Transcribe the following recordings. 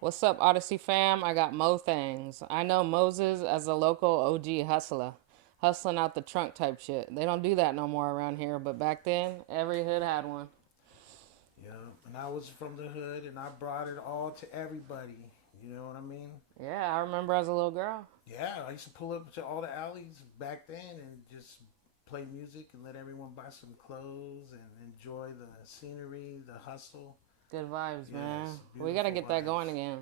What's up, Audicy fam? I got Moe Thangz. I know Moses as a local OG hustler, hustling out the trunk type shit. They don't do that no more around here, but back then, every hood had one. Yeah, and I was from the hood, and I brought it all to everybody. You know what I mean? Yeah, I remember as a little girl. Yeah, I used to pull up to all the alleys back then and just play music and let everyone buy some clothes and enjoy the scenery, the hustle. Good vibes, man. Yes, We gotta beautiful get that going vibes. again.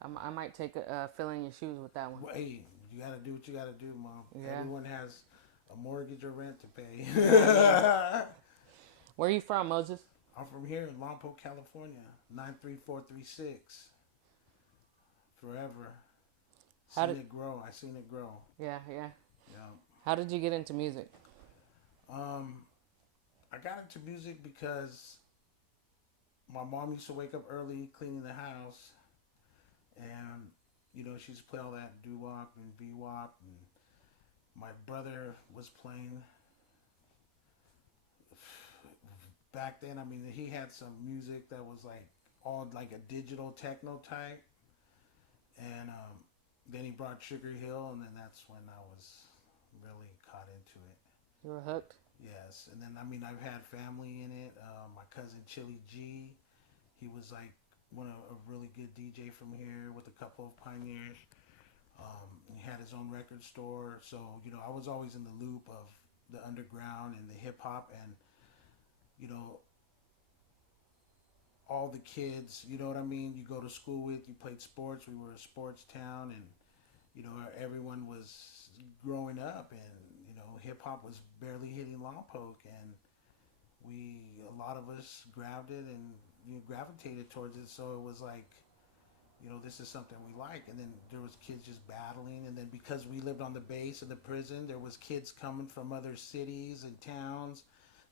I might take fill in your shoes with that one. Well, hey, you gotta do what you gotta do, mom. Yeah, Everyone has a mortgage or rent to pay. yeah, yeah. Where you from, Moses? I'm from here in Lompoc, California, 93436. Forever. How Seen did? it grow. I seen it grow. Yeah, yeah. Yeah. How did you get into music? Um, I got into music because my mom used to wake up early cleaning the house, and she used to play all that doo wop and bee wop, and my brother was playing back then. I mean, he had some music that was like all like a digital techno type, and then he brought Sugar Hill, and then that's when I was really caught into it. You were hooked. Yes, and then I mean I've had family in it. My cousin Chili G, he was like one of a really good DJ from here with a couple of pioneers. He had his own record store, so I was always in the loop of the underground and the hip hop, and you know all the kids. You know what I mean? You go to school with, you played sports. We were a sports town, and everyone was growing up, and hip hop was barely hitting Lompoc, and we a lot of us grabbed it and gravitated towards it. So it was like, this is something we like. And then there was kids just battling, and then because we lived on the base of the prison, there was kids coming from other cities and towns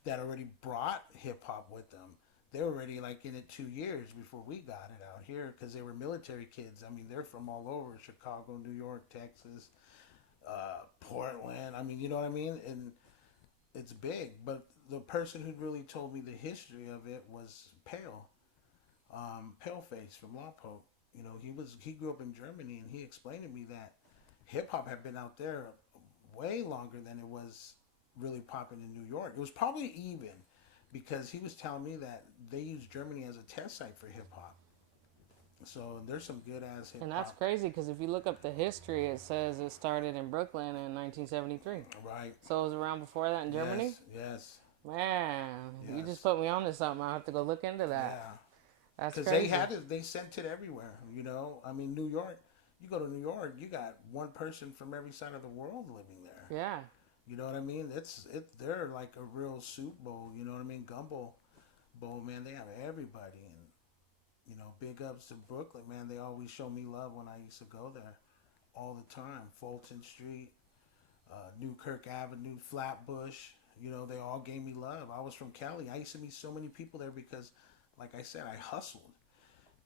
that already brought hip hop with them. They were already like in it 2 years before we got it out here because they were military kids. I mean, they're from all over Chicago, New York, Texas, Portland. I mean, you know what I mean? And it's big. But the person who really told me the history of it was Paleface from Lompoc. He grew up in Germany, and he explained to me that hip hop had been out there way longer than it was really popping in New York. It was probably even because he was telling me that they used Germany as a test site for hip hop. So there's some good ass hip And that's hop. crazy because if you look up the history, it says it started in Brooklyn in 1973. Right. So it was around before that in Germany? Yes. Yes. Man, you just Yes. put me on to something. I'll have to go look into that. Yeah. That's Because they crazy. had it, they sent it everywhere. I mean, New York. You go to New York, you got one person from every side of the world living there. Yeah. You know what I mean? They're like a real soup bowl. You know what I mean? Gumbo bowl, man. They have everybody, and big ups to Brooklyn, man. They always show me love when I used to go there all the time. Fulton Street, Newkirk Avenue, Flatbush. They all gave me love. I was from Cali. I used to meet so many people there because, like I said, I hustled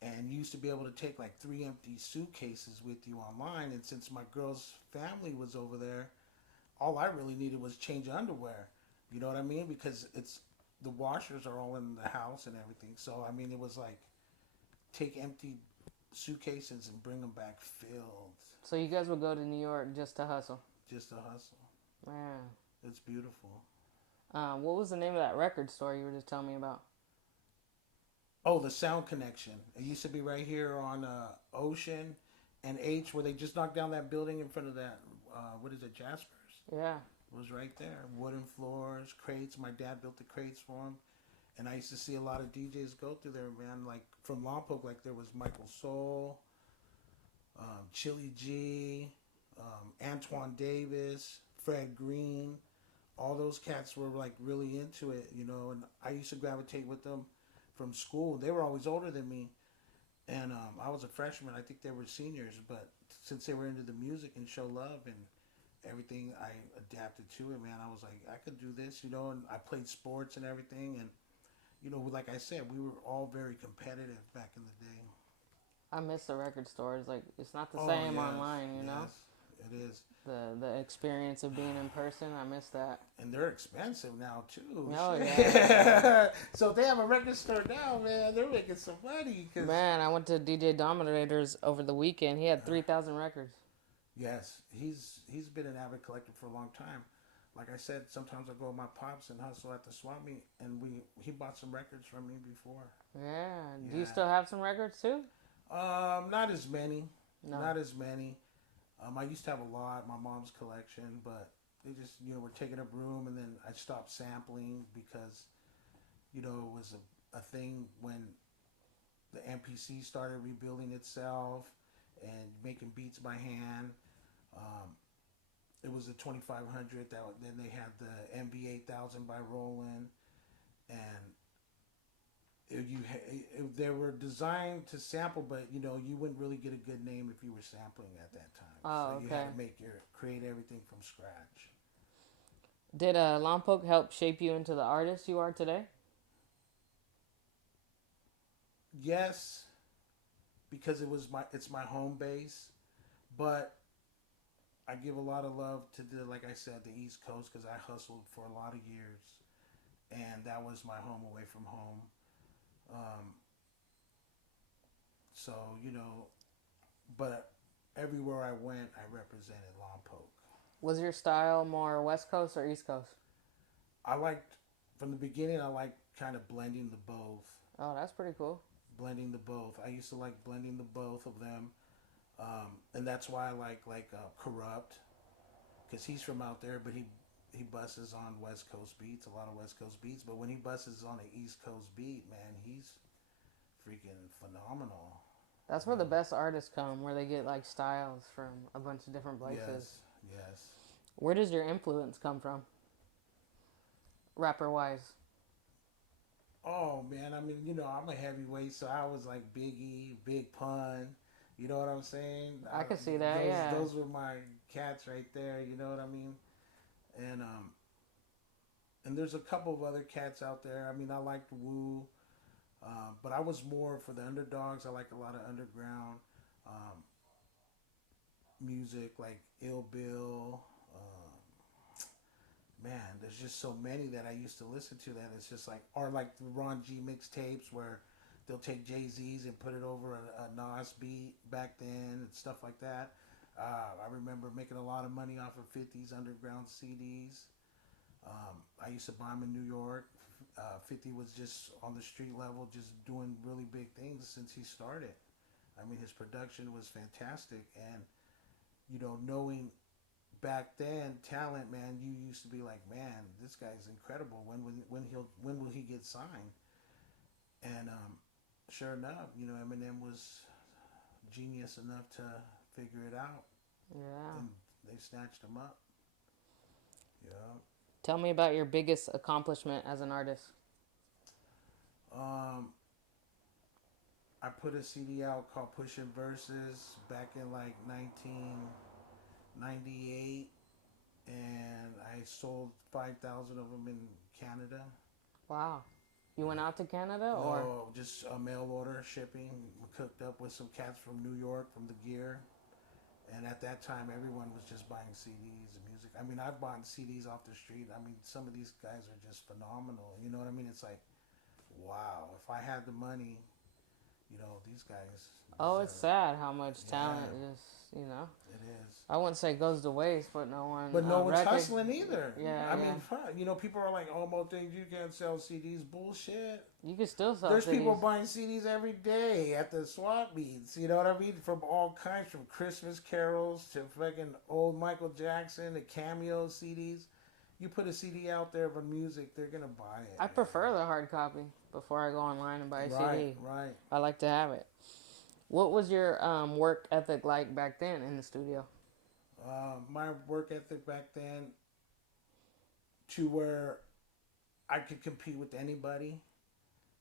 and you used to be able to take like 3 empty suitcases with you online. And since my girl's family was over there, all I really needed was change underwear. You know what I mean? Because it's the washers are all in the house and everything. So I mean, it was like take empty suitcases and bring them back filled, So you guys would go to New York just to hustle. just to hustle. Man. It's beautiful. What was the name of that record store you were just telling me about? Oh, the Sound Connection. It used to be right here on Ocean and H, where they just knocked down that building in front of that. What is it, Jasper's? Yeah. It was right there. Wooden floors, crates. My dad built the crates for him. And I used to see a lot of DJs go through there, man. Like from Lompoc, like there was Michael Soul, Chili G, Antoine Davis, Fred Green. All those cats were like really into it, and I used to gravitate with them from school. They were always older than me, and I was a freshman. I think they were seniors, but since they were into the music and show love and everything, I adapted to it, man. I was like, I could do this, and I played sports and everything, and like I said, we were all very competitive back in the day. I miss the record stores. Like, it's not the Oh same yes, online, you know? yes, It is. The experience of being in person. I miss that. And they're expensive now too. Oh yeah, Shit. So if they have a record store now, man, they're making some money. Cause man. I went to DJ Dominator's over the weekend. He had 3,000 records. yes, he's been an avid collector for a long time. Like I said, sometimes I go with my pops and hustle at the swap meet, and he bought some records from me before. Yeah. Do you Yeah. still have some records too? Not as many. No. Not as many. I used to have a lot, my mom's collection, but they just, were taking up room, and then I stopped sampling because, it was a thing when the MPC started rebuilding itself and making beats by hand. Um, it was the 2500 that then they had the MB 8000 by Roland, and they were designed to sample, but you wouldn't really get a good name if you were sampling at that time. Oh, So you okay. had to create everything from scratch. Did Lompoc help shape you into the artist you are today? Yes, because it's my home base, but I give a lot of love to like I said, the East Coast, because I hustled for a lot of years, and that was my home away from home. Um, so but everywhere I went, I represented Lompoc. Was your style more West Coast or East Coast? I liked from the beginning. I liked kind of blending the both. Oh, that's pretty cool. Blending the both. I used to like blending the both of them, and that's why I like Corrupt, because he's from out there, but he busses on West Coast beats, a lot of West Coast beats. But when he busses on an East Coast beat, man, he's freaking phenomenal. That's where the best artists come, where they get like styles from a bunch of different places. Yes, yes. Where does your influence come from, rapper wise? Oh man, I mean, I'm a heavyweight, so I was like Biggie, Big Pun. You know what I'm saying? I can see that. Those Yeah. those were my cats right there. You know what I mean? And there's a couple of other cats out there. I mean, I liked Wu, but I was more for the underdogs. I like a lot of underground music, like Ill Bill. Man, there's just so many that I used to listen to that it's just like, or like the Ron G mixtapes where they'll take Jay Z's and put it over a Nas beat back then and stuff like that. I remember making a lot of money off of 50's underground CDs. I used to buy them in New York. 50 was just on the street level, just doing really big things since he started. I mean, his production was fantastic, and knowing back then talent, man, you used to be like, man, this guy's incredible. When will he get signed? And sure enough, Eminem was genius enough to figure it out, Yeah. and they snatched him up. Yeah. Tell me about your biggest accomplishment as an artist. Um, I put a CD out called Pushin' Verses back in like 1998, and I sold 5,000 of them in Canada. Wow. You went out to Canada or? No, just a mail order shipping. We cooked up with some cats from New York from the Gear. And at that time, everyone was just buying CDs and music. I mean, I've bought CDs off the street. I mean, some of these guys are just phenomenal. You know what I mean? It's like, wow, if I had the money, these guys Oh, it's deserve. sad how much talent Yeah, just, you know. it is. I wouldn't say goes to waste, but no one. But no one's hustling either. Yeah, I yeah. mean, people are like, "Oh, Moe Thangz, you can't sell CDs." Bullshit. You can still sell There's CDs. people buying CDs every day at the swap meets. You know what I mean? From all kinds, from Christmas carols to fucking old Michael Jackson to cameo CDs. You put a CD out there of music, they're gonna buy it. I prefer the hard copy before I go online and buy a CD. Right. I like to have it. What was your work ethic like back then in the studio? My work ethic back then, to where I could compete with anybody.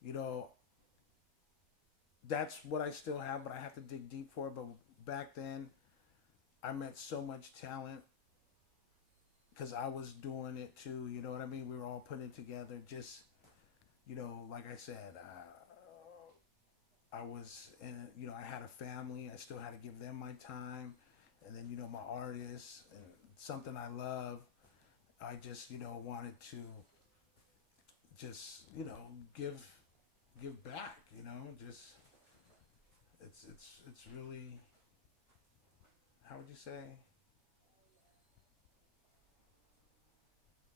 You know, that's what I still have, but I have to dig deep for it. But back then, I met so much talent because I was doing it too. You know what I mean? We were all putting it together. Just, like I said, I was in, I had a family. I still had to give them my time. and then my artists and something I love. I just wanted to just give back. Just it's really, how would you say,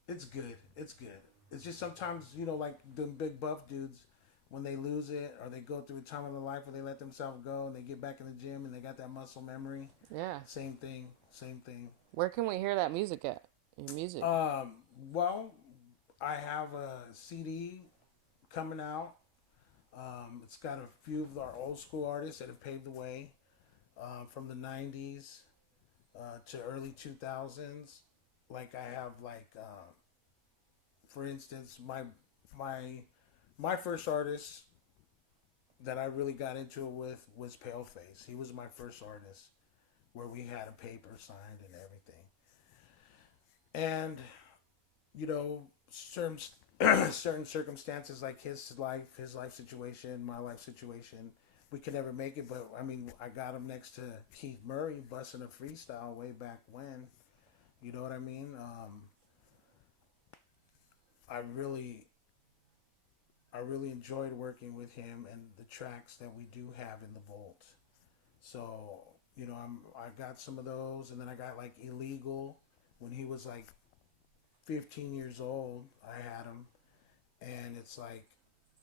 it's good. It's good. It's just sometimes like the big buff dudes, when they lose it or they go through a time in their life where they let themselves go and they get back in the gym and they got that muscle memory. Yeah. Same thing. Same thing. Where can we hear that music at? Your music. Um, well, I have a CD coming out. It's got a few of our old school artists that have paved the way, from the 90's to early 2000s. Like I have for instance, my my first artist that I really got into it with was Paleface. He was my first artist where we had a paper signed and everything. And certain certain circumstances like his life situation, my life situation, we could never make it. But I mean, I got him next to Keith Murray, busting a freestyle way back when. You know what I mean? I really, I really enjoyed working with him and the tracks that we do have in the vault. So I got some of those, and then I got like Illegal when he was like 15 years old. I had him, and it's like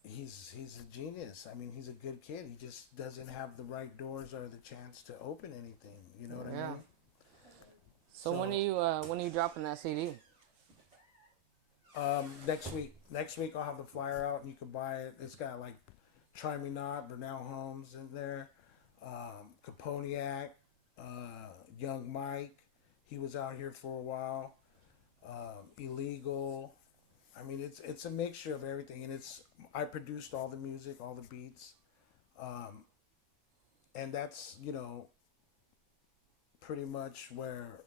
he's a genius. I mean, he's a good kid. He just doesn't have the right doors or the chance to open anything. You know what I Yeah. mean? So when are you dropping that CD? Next week. Next week I'll have the flyer out and you can buy it. It's got like Try Me Not, Burnell Holmes in there, Caponiac, Young Mike. He was out here for a while. Illegal. I mean, it's a mixture of everything, and I produced all the music, all the beats, um, and that's pretty much where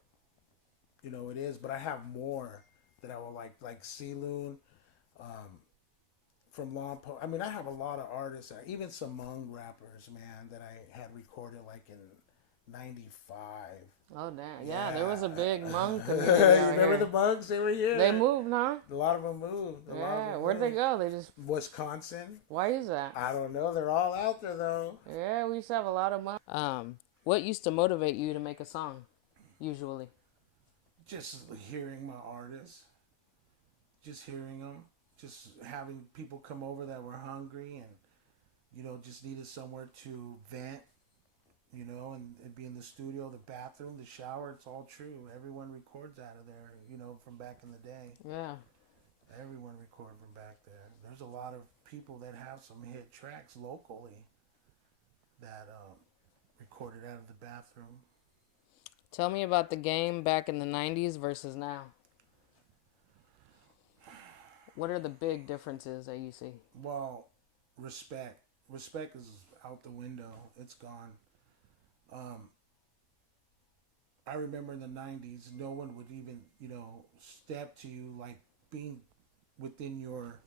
it is. But I have more that I will like C-Loon, um, from Lompo. I mean, I have a lot of artists, even some Hmong rappers, man, that I had recorded like in '95. Oh damn! Yeah, there was a Yeah. big Hmong You community out remember the here. bugs? They were here. They moved, huh? A lot of them moved. A lot of Yeah. them Where'd they moved. go? They just. Wisconsin. Why is that? I don't know. They're all out there though. Yeah, we used to have a lot of Hmong. What used to motivate you to make a song? Usually. Just hearing my artists, just hearing them, just having people come over that were hungry and just needed somewhere to vent. And it'd be in the studio, the bathroom, the shower. It's all true. Everyone records out of there. From back in the day. Yeah. Everyone recorded from back there. There's a lot of people that have some hit tracks locally that recorded out of the bathroom. Tell me about the game back in the 90's versus now. What are the big differences that you see? Well, respect. Respect is out the window. It's gone. Um, I remember in the 90's, no one would even, step to you like being within your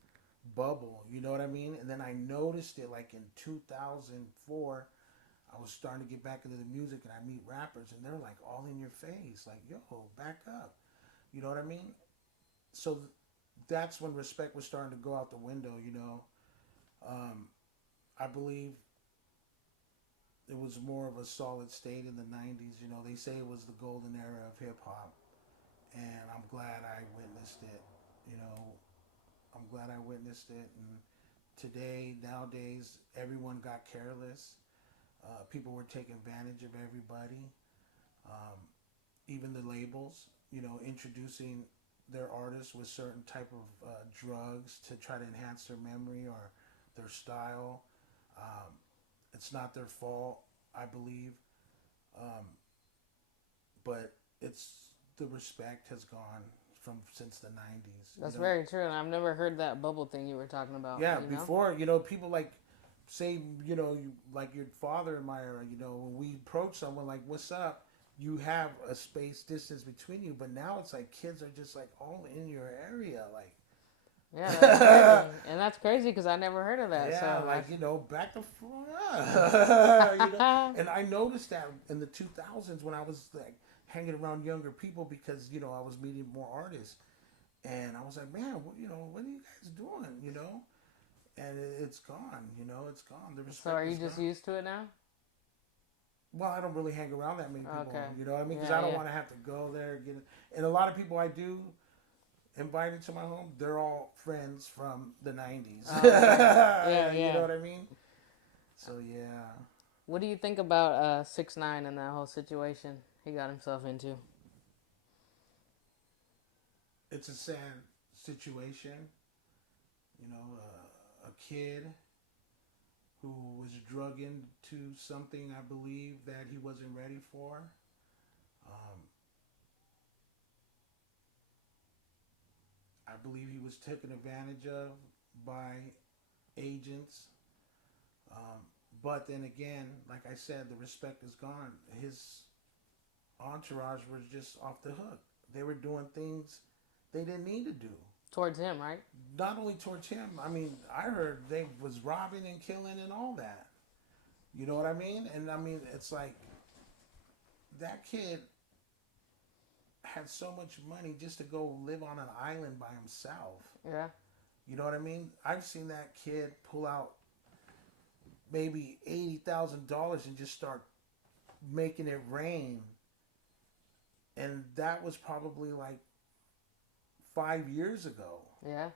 bubble. You know what I mean? And then I noticed it like in 2004. I was starting to get back into the music and I meet rappers and they're like all in your face. Like, yo, back up. You know what I mean? So that's when respect was starting to go out the window. Um, I believe it was more of a solid state in the 90's. They say it was the golden era of hip hop. And I'm glad I witnessed it. I'm glad I witnessed it. And nowadays, everyone got careless. People were taking advantage of everybody. Um, Even the labels, introducing their artists with certain type of drugs to try to enhance their memory or their style. Um, it's not their fault, I believe, um, but it's the respect has gone from since the '90's. That's very true, and I've never heard that bubble thing you were talking about. Yeah, before people like say like your father in my era. When we approach someone like, "What's up?" You have a space distance between you, but now it's like kids are just like all in your area, like Yeah, that's crazy. And that's crazy because I never heard of that. Yeah, So like back the I. and I noticed that in the 2000s when I was like hanging around younger people because I was meeting more artists, and I was like, man, what are you guys doing, And it's gone, it's gone. The So are respect you is just gone. used to it now? Well, I don't really hang around that many people, Okay. you know what I mean? Because Yeah, I don't yeah. want to have to go there and get it. And a lot of people I do invited to my home, they're all friends from the 90's. Oh, okay. Yeah, You know yeah. what I mean? So yeah, What do you think about 6ix9ine and that whole situation he got himself into? it's a sad situation. A kid who was drug into something I believe that he wasn't ready for. Um, I believe he was taken advantage of by agents. Um, but then again, like I said, the respect is gone. His entourage was just off the hook. They were doing things they didn't need to do. Towards him, right? Not only towards him. I mean, I heard they was robbing and killing and all that. You know what I mean? And I mean, it's like that kid had so much money just to go live on an island by himself. Yeah. You know what I mean? I've seen that kid pull out maybe $80,000 and just start making it rain. And that was probably like 5 years ago. Yeah.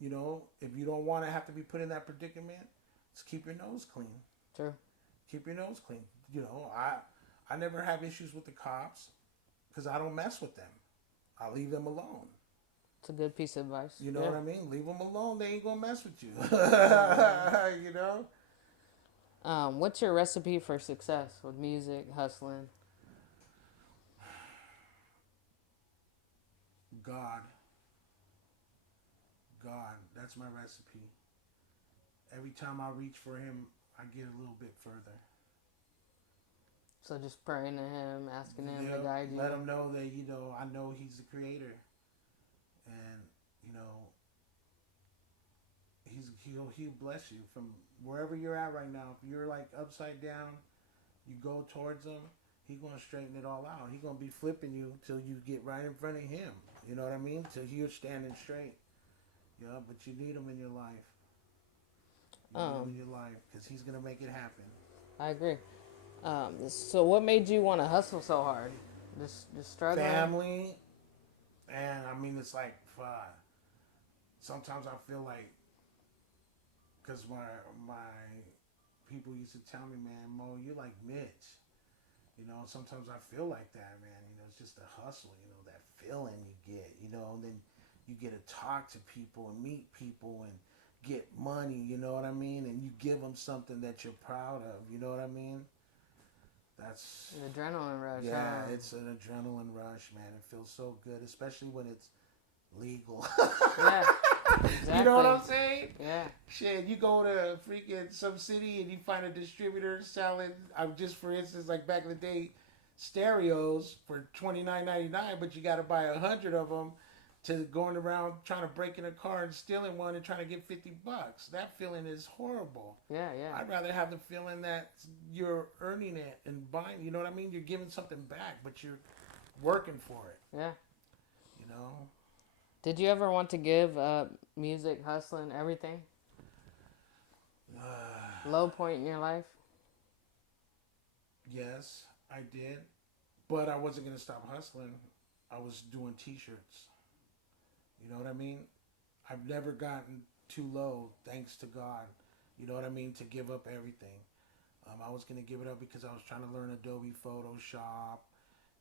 If you don't want to have to be put in that predicament, just keep your nose clean. True. Keep your nose clean. I never have issues with the cops because I don't mess with them. I leave them alone. It's a good piece of advice. You know Yeah. what I mean? Leave them alone. They ain't gonna mess with you. Yeah. you know. What's your recipe for success with music, hustling? God, God, that's my recipe. Every time I reach for Him, I get a little bit further. So just praying to him, asking him to Yep. guide you. Let Him know that I know He's the Creator, and He'll bless you from wherever you're at right now. If you're like upside down, you go towards Him. He's gonna straighten it all out. He's gonna be flipping you till you get right in front of Him. You know what I mean? Till you're standing straight. Yeah, but you need Him in your life. You need Him in Um, your life because He's gonna make it happen. I agree. So what made you want to hustle so hard? Just struggling. Family, and I mean it's like sometimes I feel like because my people used to tell me, man, Mo, you're like Mitch. Sometimes I feel like that, man. It's just a hustle. That feeling you get. And then you get to talk to people and meet people and get money. You know what I mean? And you give them something that you're proud of. You know what I mean? That's An adrenaline rush. Yeah, Huh? it's an adrenaline rush, man. It feels so good, especially when it's legal. Yeah. Exactly. You know what I'm saying? Yeah. Shit, you go to freaking some city and you find a distributor selling, just for instance, like back in the day, stereos for $29.99, but you got to buy 100 of them to going around trying to break in a car and stealing one and trying to get $50. That feeling is horrible. Yeah. Yeah. I'd rather have the feeling that you're earning it and buying. You know what I mean? You're giving something back, but you're working for it. Yeah. You know. Did you ever want to give up music, hustling, everything? Low point in your life? Yes, I did, but I wasn't gonna stop hustling. I was doing T-shirts. You know what I mean? I've never gotten too low, thanks to God. You know what I mean? To give up everything. I was gonna give it up because I was trying to learn Adobe Photoshop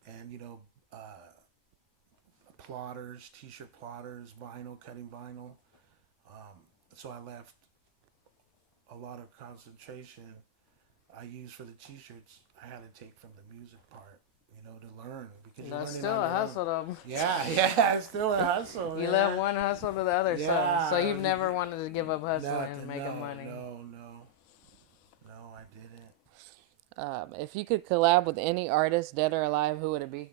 and plotters, T-shirt plotters, vinyl, cutting vinyl. So I left a lot of concentration I used for the T-shirts. I had to take from the music part, to learn because you're That's learning still on a your own. hustle, though. Yeah, it's still a hustle. You Man. left one hustle to the other, Yeah, so you've never wanted to give up hustling nothing, and making money. No, I didn't. If you could collab with any artist, dead or alive, who would it be?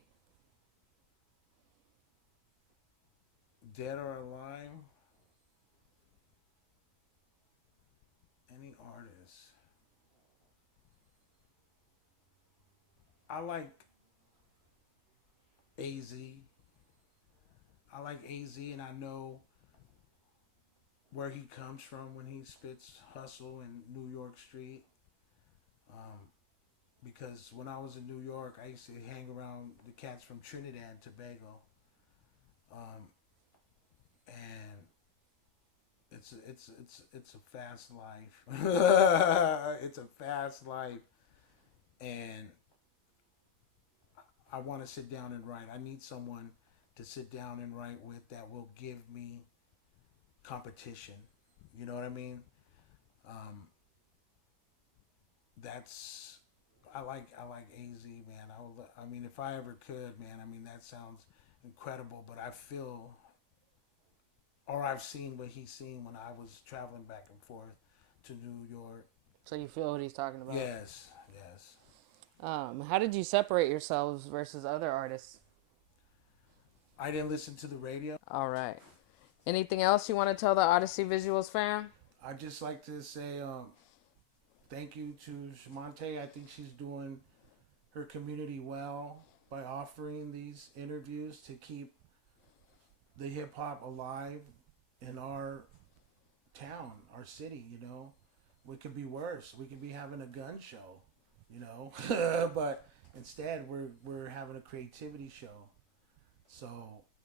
Dead or alive? I like AZ. I like AZ, and I know where he comes from when he spits hustle in New York Street. Um, because when I was in New York, I used to hang around the cats from Trinidad and Tobago, um, and it's a fast life. It's a fast life, and I want to sit down and write. I need someone to sit down and write with that will give me competition. You know what I mean? Um, that's I like AZ, man. I mean, if I ever could, man. I mean, that sounds incredible. But I feel, or I've seen what he's seen when I was traveling back and forth to New York. So you feel what he's talking about. Yes, yes. How did you separate yourselves versus other artists? I didn't listen to the radio. All right. Anything else you want to tell the Odyssey Visuals fam? I just like to say thank you to Shamante. I think she's doing her community well by offering these interviews to keep the hip hop alive in our town, our city. You know, we could be worse. We could be having a gun show. You know, but instead we're having a creativity show. So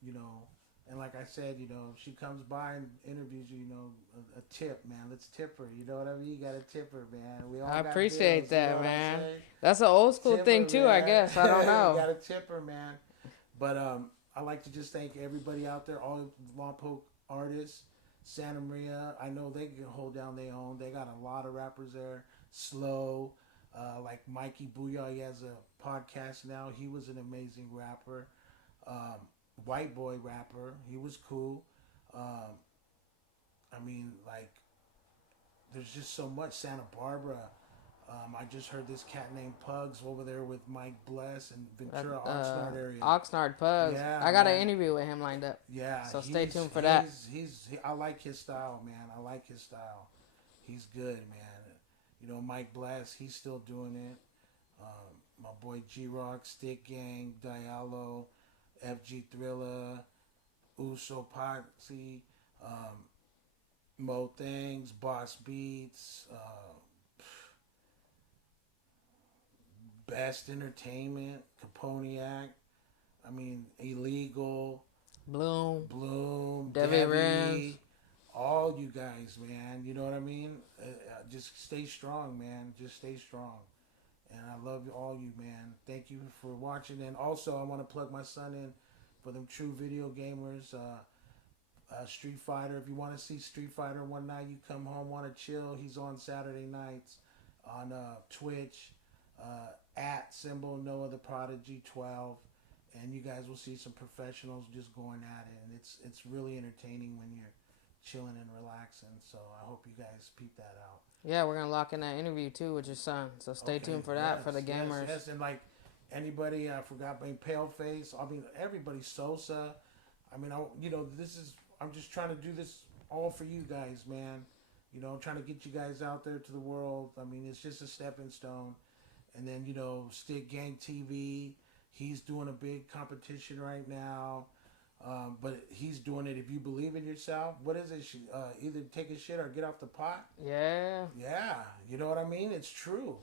you know, and like I said, you know, if she comes by and interviews you, you know, a tip, man. Let's tip her. You know what I mean? You got to tip her, man. We all I got appreciate bills, you know that, what man. I'm saying? That's an old school Tip thing her, too, I man. guess. I don't You know. got to tip her, man. But I like to just thank everybody out there, all Lompoc artists, Santa Maria. I know they can hold down their own. They got a lot of rappers there. Slow, like Mikey Booyah. He has a podcast now. He was an amazing rapper. Um, White boy rapper. He was cool. Um, I mean, like, there's just so much. Santa Barbara. I just heard this cat named Pugs over there with Mike Bless and Ventura, Oxnard area. Oxnard Pugs. Yeah, I got man. an interview with him lined up. Yeah, So stay tuned for that. I like his style, man. I like his style. He's good, man. You know, Mike Bless, he's still doing it. My boy G Rock, Stick Gang, Diallo, FG Thriller, Uso Posse, um, Moe Thangz, Boss Beats, Best Entertainment, Caponiac. I mean, Illegal, Bloom, Debbie, Debbie Rams. all you guys, man. You know what I mean? Just stay strong, man. Just stay strong. And I love all you, man. Thank you for watching. And also, I want to plug my son in for them true video gamers. Street Fighter. If you want to see Street Fighter one night, you come home, want to chill. He's on Saturday nights on Twitch at symbol Noah the Prodigy 12. And you guys will see some professionals just going at it. And it's really entertaining when you're chilling and relaxing. So I hope you guys peep that out. Yeah, we're gonna lock in that interview too with your son. So stay tuned for that for the gamers. Yes, and like anybody, I forgot my Paleface. I mean, everybody, Sosa. I mean, I'm just trying to do this all for you guys, man. You know, trying to get you guys out there to the world. I mean, it's just a stepping stone. And then, you know, Stick Gang TV. He's doing a big competition right now. But he's doing it if you believe in yourself. What is it? Either take a shit or get off the pot. Yeah. Yeah. You know what I mean? It's true.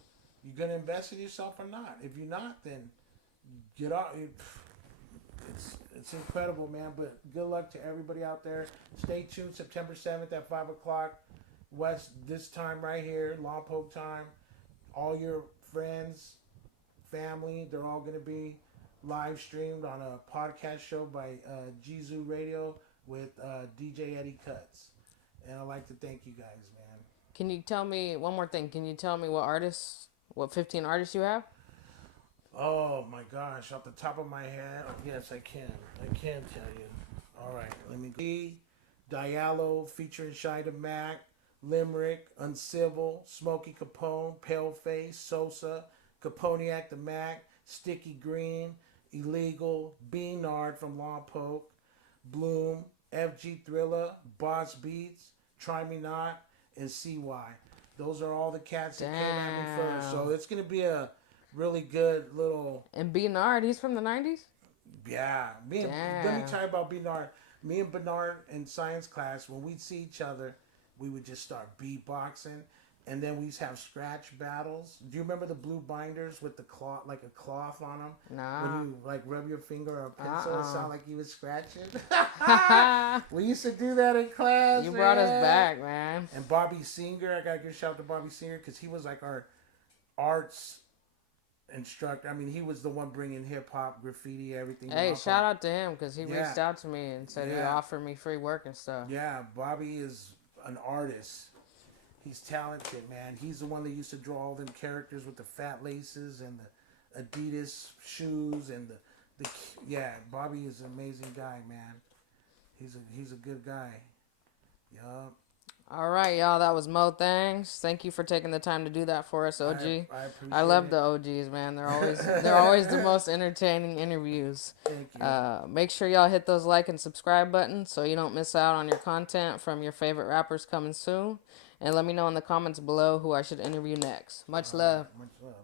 You going to invest in yourself or not? If you're not, then get off. It's incredible, man. But good luck to everybody out there. Stay tuned. September 7th at 5 o'clock West. This time right here, Lompoc time. All your friends, family, they're all going to be live streamed on a podcast show by Jizu Radio with DJ Eddie Cuts. And I'd like to thank you guys, man. Can you tell me one more thing? Can you tell me what 15 artists you have? Oh my gosh, off the top of my head, yes, I can. I can tell you. All right, let me see. Diallo featuring Shida Mac, Limerick, Uncivil, Smokey Capone, Paleface, Sosa, Caponiac the Mac, Sticky Green, Illegal, Beanard from Lompoc, Bloom, FG Thriller, Boss Beats, Try Me Not, and CY. Those are all the cats that came at me first. So it's going to be a really good little. And Bernard, he's from the 90s? Yeah, let me Damn. tell you about Bernard. Me and Bernard in science class, when we'd see each other, we would just start beatboxing, and then we used to have scratch battles. Do you remember the blue binders with the cloth, like a cloth on them? When Nah. you like rub your finger or a pencil, it sounded like you was scratching. We used to do that in class, You brought us man. back, man. And Bobby Singer, I gotta give a shout out to Bobby Singer because he was like our arts instructor. I mean, he was the one bringing hip hop, graffiti, everything. To Hey, Lompoc. shout out to him because he Yeah, reached out to me and said he yeah, offered me free work and stuff. yeah. Bobby is an artist. He's talented, man. He's the one that used to draw all them characters with the fat laces and the Adidas shoes and the yeah. Bobby is an amazing guy, man. He's a good guy. Yup. All right, y'all. That was Moe Thangz. Thank you for taking the time to do that for us, OG. I I appreciate love it. the OGs, man. They're always the most entertaining interviews. Thank you. Make sure y'all hit those like and subscribe buttons so you don't miss out on your content from your favorite rappers coming soon. And let me know in the comments below who I should interview next. Much All right. love. Much love.